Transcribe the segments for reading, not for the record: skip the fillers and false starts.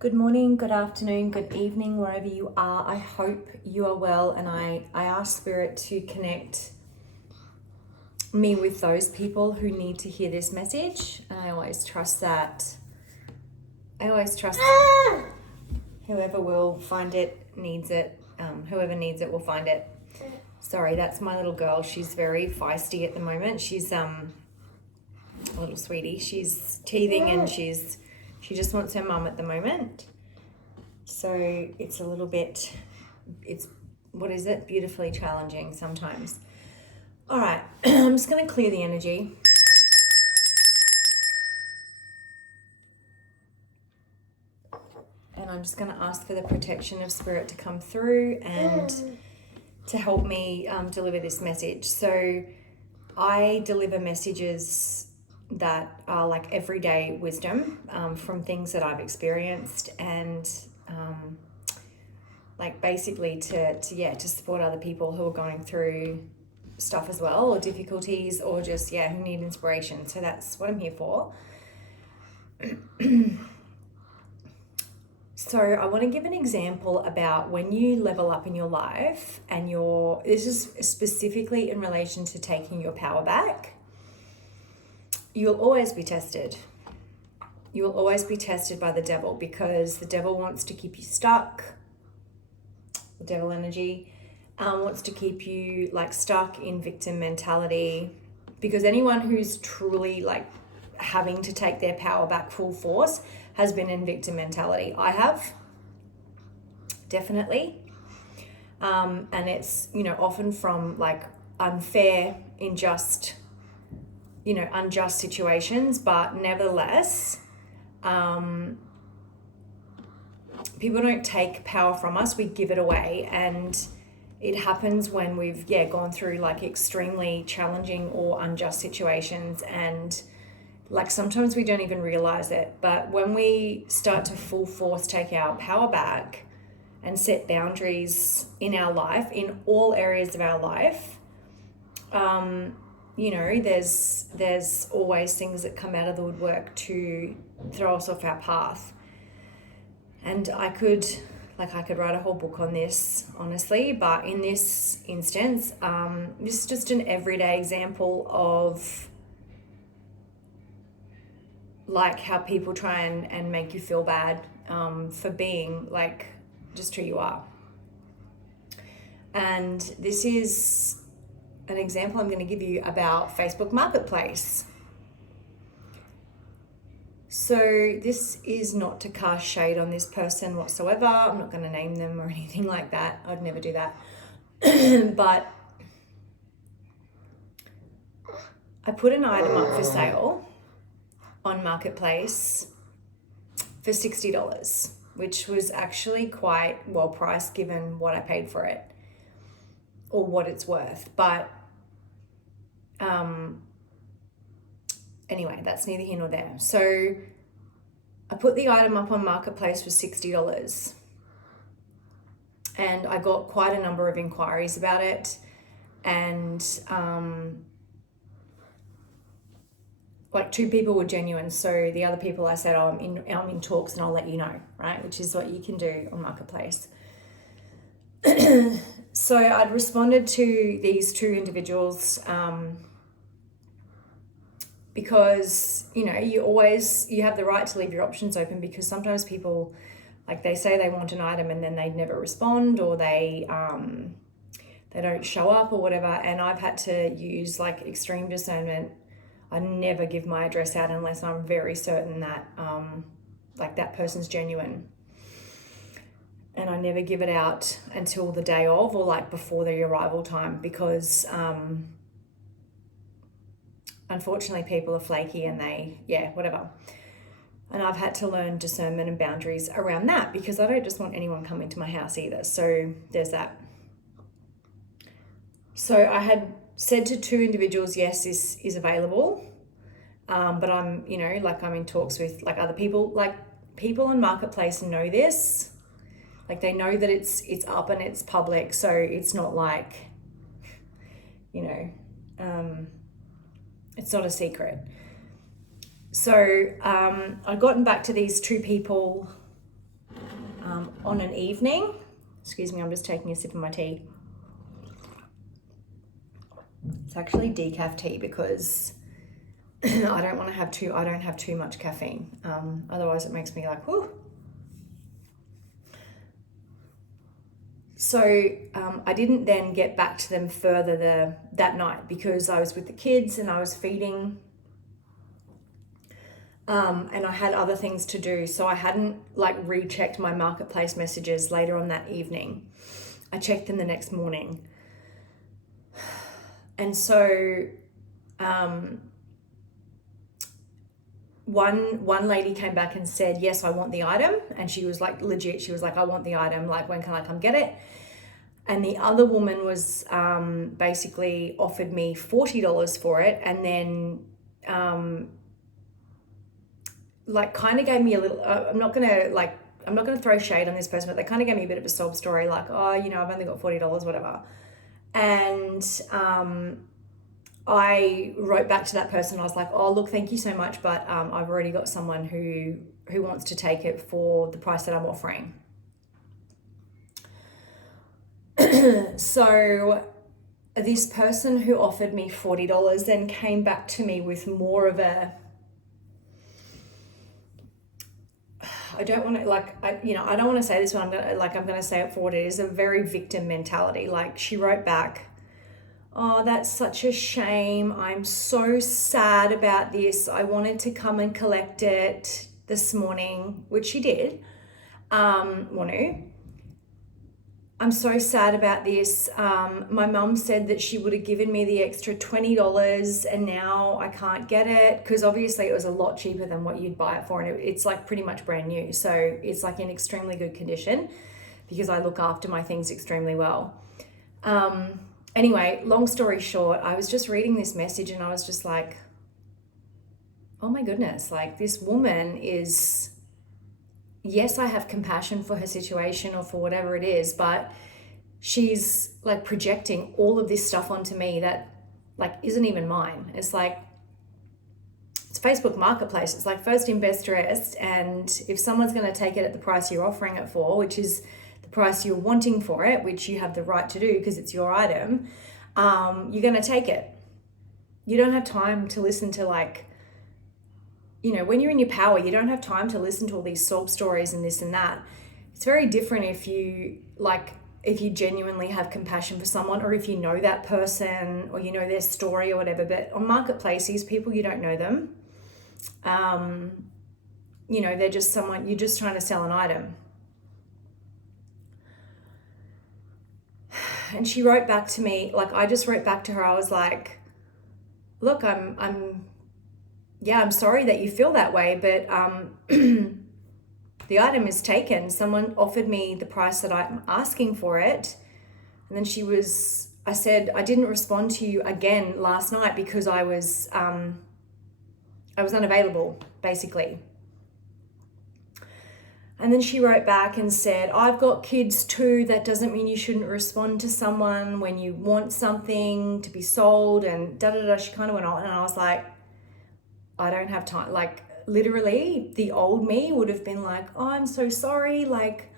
Good morning, good afternoon, good evening, wherever you are. I hope you are well, and I ask Spirit to connect me with those people who need to hear this message. And I always trust whoever will find it needs it. Whoever needs it will find it. Sorry, that's my little girl. She's very feisty at the moment. She's a little sweetie. She's teething and she just wants her mum at the moment. So it's a little bit, beautifully challenging sometimes. All right, I'm just going to clear the energy. And I'm just going to ask for the protection of Spirit to come through and to help me deliver this message. So I deliver messages that are like everyday wisdom from things that I've experienced, and like basically to support other people who are going through stuff as well, or difficulties, or just who need inspiration. So that's what I'm here for. So I want to give an example about when you level up in your life, and this is specifically in relation to taking your power back. You'll always be tested. You will always be tested by the devil, because the devil wants to keep you stuck. The devil energy wants to keep you like stuck in victim mentality, because anyone who's truly like having to take their power back full force has been in victim mentality. I have, definitely. And it's, often from like unfair, unjust situations, but nevertheless, people don't take power from us, we give it away. And it happens when we've gone through like extremely challenging or unjust situations, and like sometimes we don't even realize it. But when we start to full force take our power back and set boundaries in our life, in all areas of our life, there's always things that come out of the woodwork to throw us off our path. And I could write a whole book on this, honestly, but in this instance, this is just an everyday example of like how people try and make you feel bad for being like just who you are. And this is an example I'm going to give you about Facebook Marketplace. So this is not to cast shade on this person whatsoever. I'm not going to name them or anything like that. I'd never do that. But I put an item up for sale on Marketplace for $60, which was actually quite well priced given what I paid for it, or what it's worth. But anyway, that's neither here nor there. So I put the item up on Marketplace for $60, and I got quite a number of inquiries about it. And like 2 people were genuine. So the other people I said, I'm in talks and I'll let you know, right? Which is what you can do on Marketplace. So I'd responded to these 2 individuals because, you have the right to leave your options open, because sometimes people, like they say they want an item and then they never respond, or they don't show up or whatever. And I've had to use like extreme discernment. I never give my address out unless I'm very certain that like that person's genuine. And I never give it out until the day of, or like before the arrival time, because unfortunately people are flaky and whatever. And I've had to learn discernment and boundaries around that, because I don't just want anyone coming to my house either. So there's that. So I had said to 2 individuals, yes, this is available. But I'm, I'm in talks with like other people. Like people on Marketplace know this. Like they know that it's up and it's public. So it's not like, it's not a secret. So I'd gotten back to these 2 people on an evening. Excuse me, I'm just taking a sip of my tea. It's actually decaf tea because I don't have too much caffeine. Otherwise it makes me like, whew. So I didn't then get back to them further that night because I was with the kids and I was feeding, and I had other things to do. So I hadn't like rechecked my marketplace messages later on that evening. I checked them the next morning. And so one lady came back and said, yes, I want the item. And she was like, legit, she was like, I want the item. Like, when can I come get it? And the other woman was basically offered me $40 for it. And then like kind of gave me a little, I'm not going to throw shade on this person, but they kind of gave me a bit of a sob story. Like, oh, you know, I've only got $40, whatever. And I wrote back to that person. I was like, oh, look, thank you so much, but I've already got someone who wants to take it for the price that I'm offering. So this person who offered me $40 then came back to me with more of a, I don't want to I don't want to say this one. I'm going to say it for what it is, a very victim mentality. Like, she wrote back, oh, that's such a shame. I'm so sad about this. I wanted to come and collect it this morning, which she did. I'm so sad about this. My mum said that she would have given me the extra $20 and now I can't get it because obviously it was a lot cheaper than what you'd buy it for, and it's like pretty much brand new. So it's like in extremely good condition because I look after my things extremely well. Anyway, long story short, I was just reading this message and I was just like, oh my goodness, like this woman is, yes, I have compassion for her situation or for whatever it is, but she's like projecting all of this stuff onto me that like isn't even mine. It's like, it's Facebook Marketplace. It's like first in, best dressed. And if someone's going to take it at the price you're offering it for, which is the price you're wanting for it, which you have the right to do because it's your item, you're going to take it. You don't have time to listen to like, you know, when you're in your power, you don't have time to listen to all these sob stories and this and that. It's very different if you genuinely have compassion for someone, or if you know that person or you know their story or whatever. But on Marketplace, these people, you don't know them. You know, they're just someone, you're just trying to sell an item. And she wrote back to me, like I just wrote back to her. I was like, look, I'm sorry that you feel that way, but the item is taken. Someone offered me the price that I'm asking for it. And then I said, I didn't respond to you again last night because I was unavailable, basically. And then she wrote back and said, I've got kids too. That doesn't mean you shouldn't respond to someone when you want something to be sold, and da-da-da. She kind of went on, and I was like, I don't have time. Like, literally, the old me would have been like, oh, I'm so sorry. Like,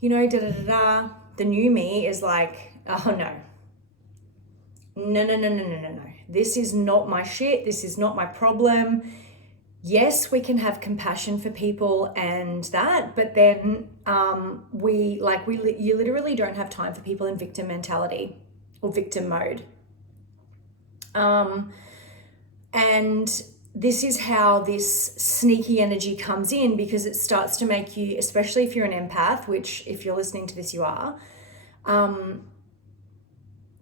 you know, da-da-da-da. The new me is like, oh, no. No. This is not my shit. This is not my problem. Yes, we can have compassion for people and that, but then you literally don't have time for people in victim mentality or victim mode. And this is how this sneaky energy comes in, because it starts to make you, especially if you're an empath, which if you're listening to this, you are,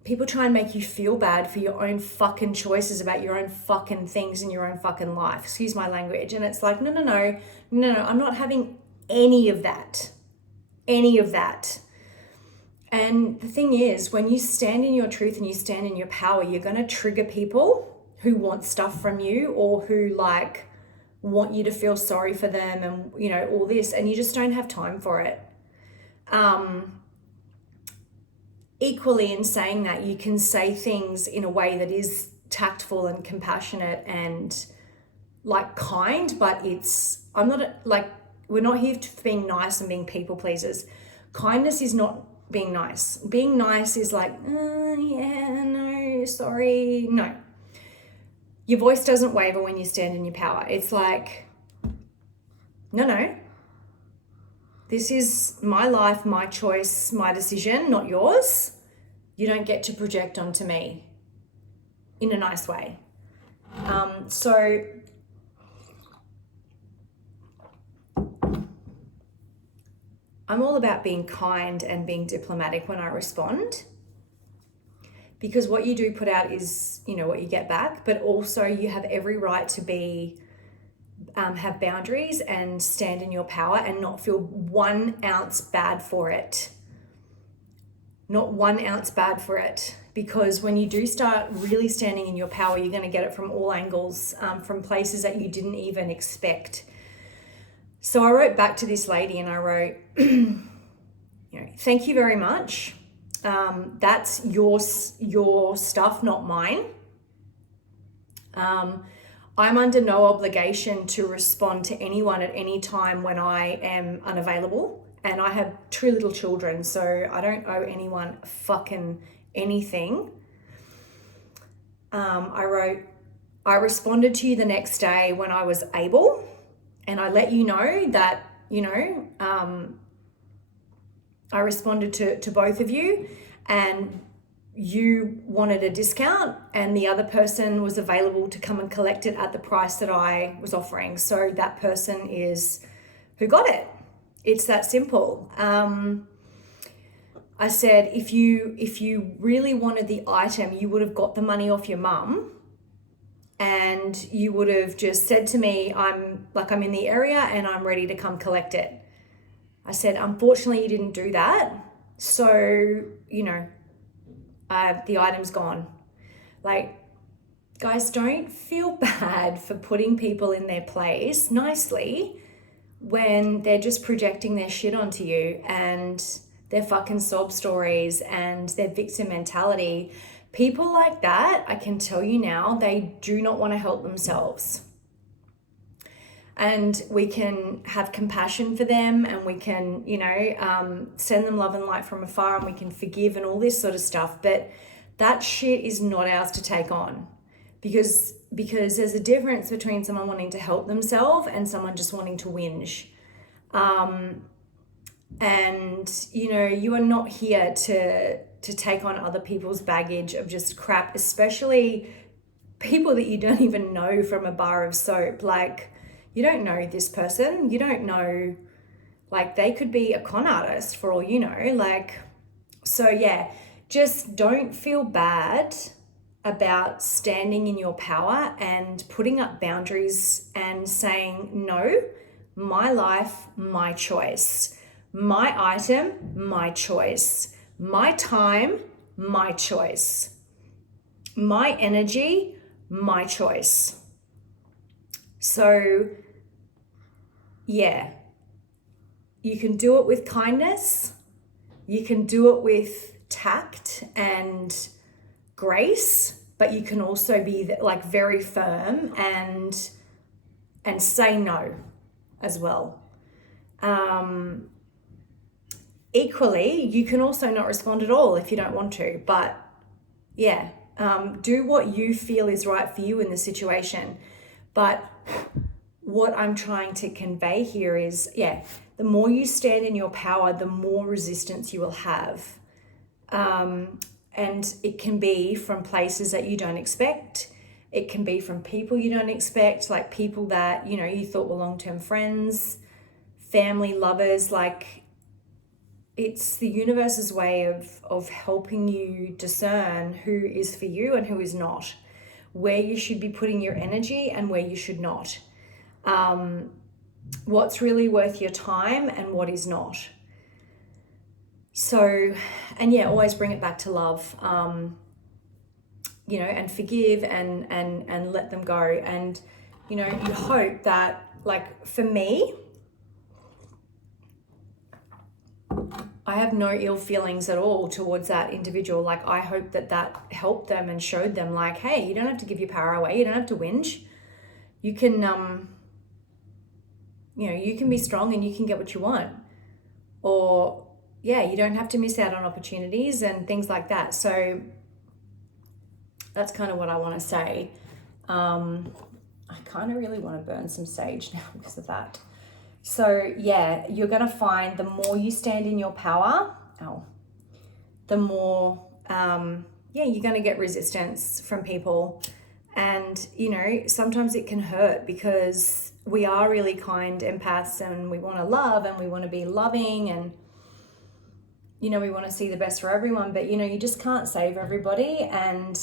people try and make you feel bad for your own fucking choices about your own fucking things in your own fucking life. Excuse my language. And it's like, no, I'm not having any of that. And the thing is, when you stand in your truth and you stand in your power, you're going to trigger people who want stuff from you, or who like want you to feel sorry for them, and you know, all this, and you just don't have time for it. Equally, in saying that, you can say things in a way that is tactful and compassionate and like kind, but I'm not like, we're not here for being nice and being people pleasers. Kindness is not being nice. Being nice is like, yeah, no, sorry. No. Your voice doesn't waver when you stand in your power. It's like, no. This is my life, my choice, my decision, not yours. You don't get to project onto me in a nice way. So I'm all about being kind and being diplomatic when I respond, because what you do put out is, what you get back, but also you have every right to be, have boundaries and stand in your power and not feel 1 ounce bad for it. Not 1 ounce bad for it. Because when you do start really standing in your power, you're going to get it from all angles, from places that you didn't even expect. So I wrote back to this lady and I wrote, thank you very much. That's your stuff, not mine. I'm under no obligation to respond to anyone at any time when I am unavailable. And I have 2 little children, so I don't owe anyone fucking anything. I wrote, I responded to you the next day when I was able, and I let you know that, I responded to both of you, and you wanted a discount and the other person was available to come and collect it at the price that I was offering. So that person is who got it. It's that simple. I said, if you really wanted the item, you would have got the money off your mum and you would have just said to me, I'm in the area and I'm ready to come collect it. I said, unfortunately, you didn't do that. So, the item's gone. Guys, don't feel bad for putting people in their place nicely when they're just projecting their shit onto you and their fucking sob stories and their victim mentality. People like that, I can tell you now, they do not want to help themselves. And we can have compassion for them and we can, send them love and light from afar and we can forgive and all this sort of stuff. But that shit is not ours to take on because there's a difference between someone wanting to help themselves and someone just wanting to whinge. And, you are not here to take on other people's baggage of just crap, especially people that you don't even know from a bar of soap. You don't know this person. You don't know, they could be a con artist for all you know. So yeah, just don't feel bad about standing in your power and putting up boundaries and saying, no, my life, my choice. My item, my choice. My time, my choice. My energy, my choice. So, yeah, you can do it with kindness. You can do it with tact and grace, but you can also be very firm and say no as well. Equally, you can also not respond at all if you don't want to, but yeah, do what you feel is right for you in the situation. But what I'm trying to convey here is, the more you stand in your power, the more resistance you will have. And it can be from places that you don't expect. It can be from people you don't expect, people that, you thought were long-term friends, family, lovers. It's the universe's way of helping you discern who is for you and who is not, where you should be putting your energy and where you should not, what's really worth your time and what is not. So, and yeah, always bring it back to love, and forgive and let them go. And, you hope that, for me, I have no ill feelings at all towards that individual. I hope that helped them and showed them hey, you don't have to give your power away. You don't have to whinge. You can, you can be strong and you can get what you want. Or, yeah, you don't have to miss out on opportunities and things like that. So that's kind of what I want to say. I kind of really want to burn some sage now because of that. So, yeah, you're going to find the more you stand in your power, the more, you're going to get resistance from people. And, sometimes it can hurt because we are really kind empaths and we want to love and we want to be loving and, we want to see the best for everyone, but, you just can't save everybody. And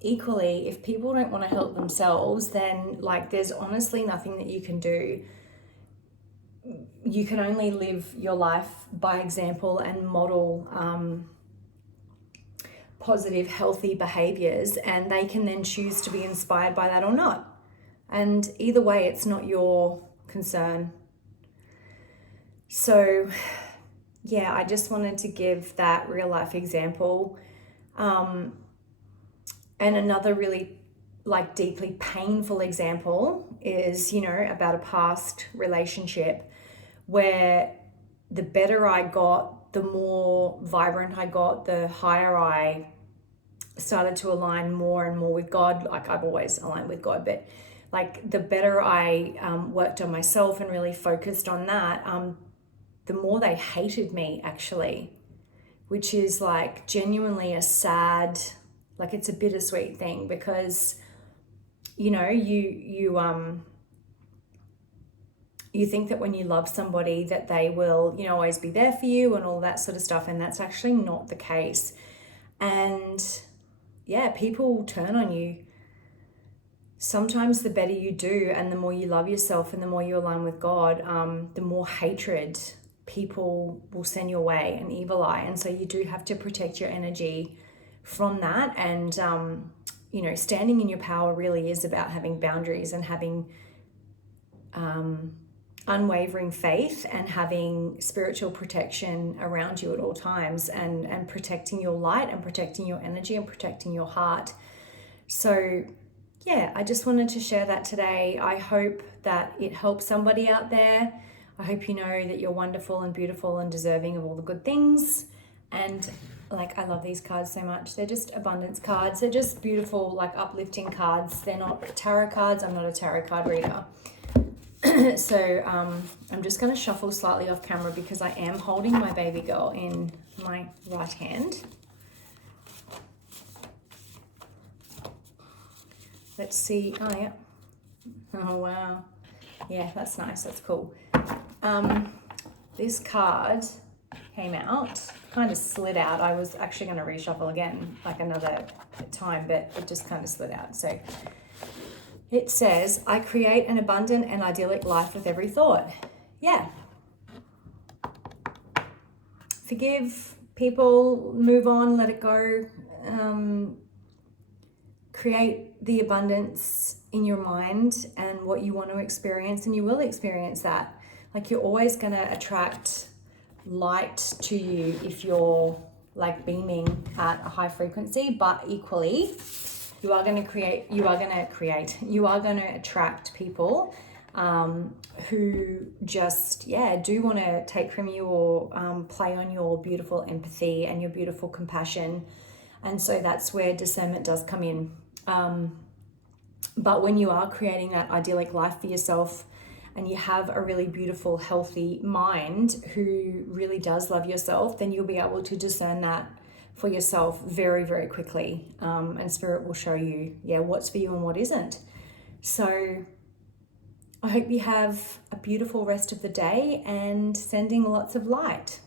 equally, if people don't want to help themselves, then, there's honestly nothing that you can do. You can only live your life by example and model positive, healthy behaviors, and they can then choose to be inspired by that or not. And either way, it's not your concern. So, yeah, I just wanted to give that real life example. And another really deeply painful example is, about a past relationship where the better I got, the more vibrant I got, the higher I started to align more and more with God. I've always aligned with God, but the better I worked on myself and really focused on that, the more they hated me, actually, which is genuinely a sad, it's a bittersweet thing because, you think that when you love somebody that they will, always be there for you and all that sort of stuff. And that's actually not the case. And yeah, people turn on you. Sometimes the better you do and the more you love yourself and the more you align with God, the more hatred people will send your way, an evil eye. And so you do have to protect your energy from that. And, standing in your power really is about having boundaries and having unwavering faith and having spiritual protection around you at all times and protecting your light and protecting your energy and protecting your heart. So yeah, I just wanted to share that today. I hope that it helps somebody out there. I hope you know that you're wonderful and beautiful and deserving of all the good things. And I love these cards so much. They're just abundance cards. They're just beautiful, uplifting cards. They're not tarot cards. I'm not a tarot card reader. So I'm just going to shuffle slightly off camera because I am holding my baby girl in my right hand. Let's see. Oh, yeah. Oh, wow. Yeah, that's nice. That's cool. This card came out, kind of slid out. I was actually going to reshuffle again, another time, but it just kind of slid out. So it says, I create an abundant and idyllic life with every thought. Yeah. Forgive people, move on, let it go. Create the abundance in your mind and what you want to experience, and you will experience that. You're always going to attract light to you if you're beaming at a high frequency, but equally you are going to attract people who just do want to take from you or play on your beautiful empathy and your beautiful compassion. And so that's where discernment does come in. But when you are creating that idyllic life for yourself and you have a really beautiful, healthy mind who really does love yourself, then you'll be able to discern that for yourself very, very quickly. And Spirit will show you, what's for you and what isn't. So I hope you have a beautiful rest of the day and sending lots of light.